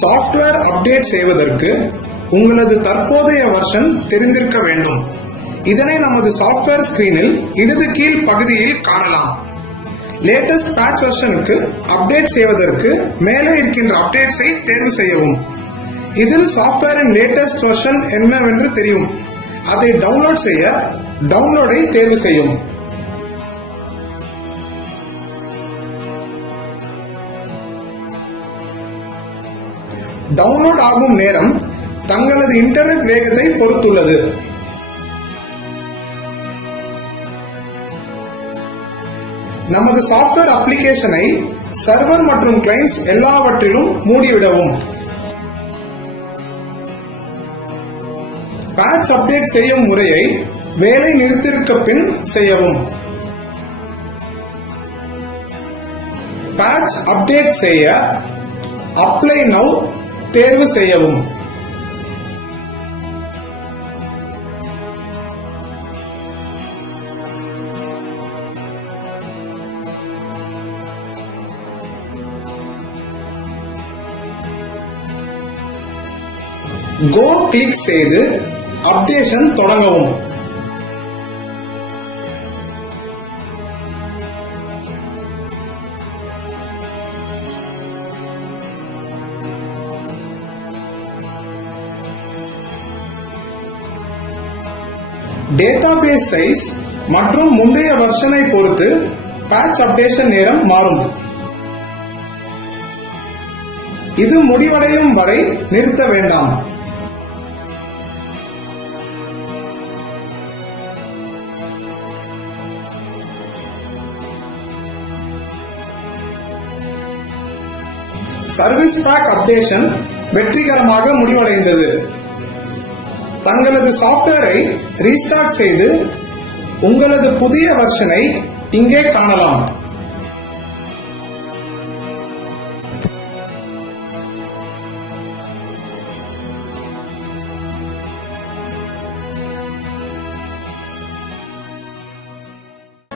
Software update செய்வதற்கு உங்களது தற்போதைய வெர்ஷன் தெரிந்திருக்க வேண்டும். இதனை நமது சாஃப்ட்வேர் ஸ்கிரீனில் இடது கீழ் பகுதியில் காணலாம். லேட்டஸ்ட் பேட்ச் வெர்ஷனுக்கு அப்டேட் செய்வதற்கு மேலே இருக்கின்ற அப்டேட்ஸை தேர்வு செய்யவும். இதில் சாஃப்ட்வேரின் லேட்டஸ்ட் வெர்ஷன் என்னவென்று தெரியும். அதை டவுன்லோட் செய்ய டவுன்லோடை தேர்வு செய்யும். டவுன்லோட் ஆகும் நேரம் தங்களது இன்டர்நெட் வேகத்தை பொறுத்துள்ளது. நமது சாஃப்ட்வேர் அப்ளிகேஷனை சர்வர் மற்றும் கிளைண்ட்ஸ் எல்லாவற்றிலும் மூடிவிடவும். பேட்ச் அப்டேட் செய்யும் முறையை வேலை நிறுத்திற்கு பின் செய்யவும். பேட்ச் அப்டேட் செய்ய அப்ளை நவ் தேர்வு செய்யவும். கோ கிளிக் செய்து அப்டேஷன் தொடங்கவும். டேட்டாபேஸ் சைஸ் மற்றும் முந்தைய வெர்ஷனை பொறுத்து பேட்ச் அப்டேஷன் நேரம் மாறும். இது முடிவடையும் வரை நிறுத்த வேண்டாம். சர்வீஸ் பேக் அப்டேஷன் வெற்றிகரமாக முடிவடைந்தது. தங்களது சாஃப்ட்வேரை ரீஸ்டார்ட் செய்து உங்களது புதிய வெர்ஷனை இங்கே காணலாம்.